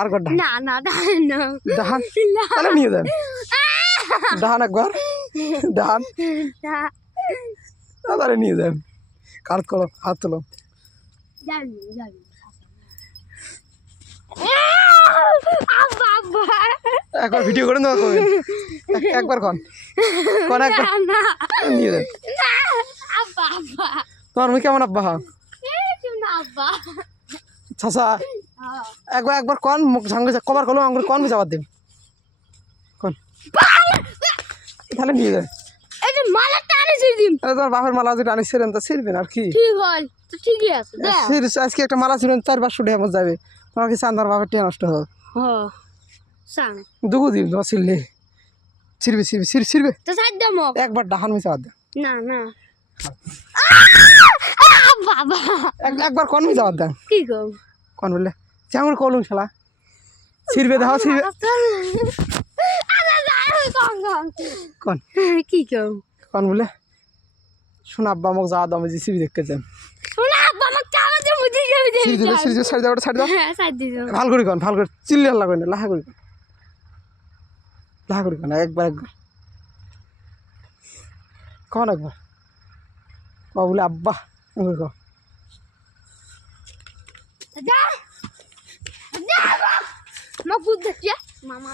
আর কর ডাহান না না ডাহান না ডাহান তাহলে নিয়ে যান ডাহান একবার ডাহান না তাহলে নিয়ে যান কাজ করো হাত তোলো জানি জানি আব্বা আব্বা একবার ভিডিও করে নেওয়া করবেন একবার কন কন একবার না নিয়ে যান না আব্বা আব্বা তোমার মুখে কেমন আব্বা না আব্বা চাচা একবার একবার কন মুখ ঝাঙ্গে কবার করলো আঙুল কন যাবার দেব কন তাহলে নিয়ে যান এই যে মালা টানে দিম তোমার বাপের মালা যদি টানি ছিলেন তা ছিড়বেন আর কি ঠিক হল তো ঠিকই আছে আজকে একটা মালা ছিলেন 400-500 টাকা যাবে তোমার কি চান্দার বাপের টিয়া নষ্ট হবে হ্যাঁ সাং দুগু দিব তোমার ছিললে ছিড়বে ছিড়বে ছিড়বে তো সাইড দাও মগ একবার ডাহান মিশে বাদ দেন না না বাবা একবার কন মিশে বাদ দেন কি গো কন বললে চাঙুর কলুম শালা ছিড়বে দাও ছিড়বে কন কি গো কন বলে শোন আব্বা আমাকে যাওয়া দাম যে ছিড়ি দেখতে যান শোনা আব্বা আমাকে চাওয়া যে মুজি যাবে ছিড়ি দেবে ছাড়ি দাও ছাড়ি দাও হ্যাঁ সাইড দিও ভাল করে কন ভাল করে চিল্লি আল্লাহ করেন লাহা করে কন একবার একবার কন একবার ক বলে আব্বা ক যা যা মা বুদ্ধ মামা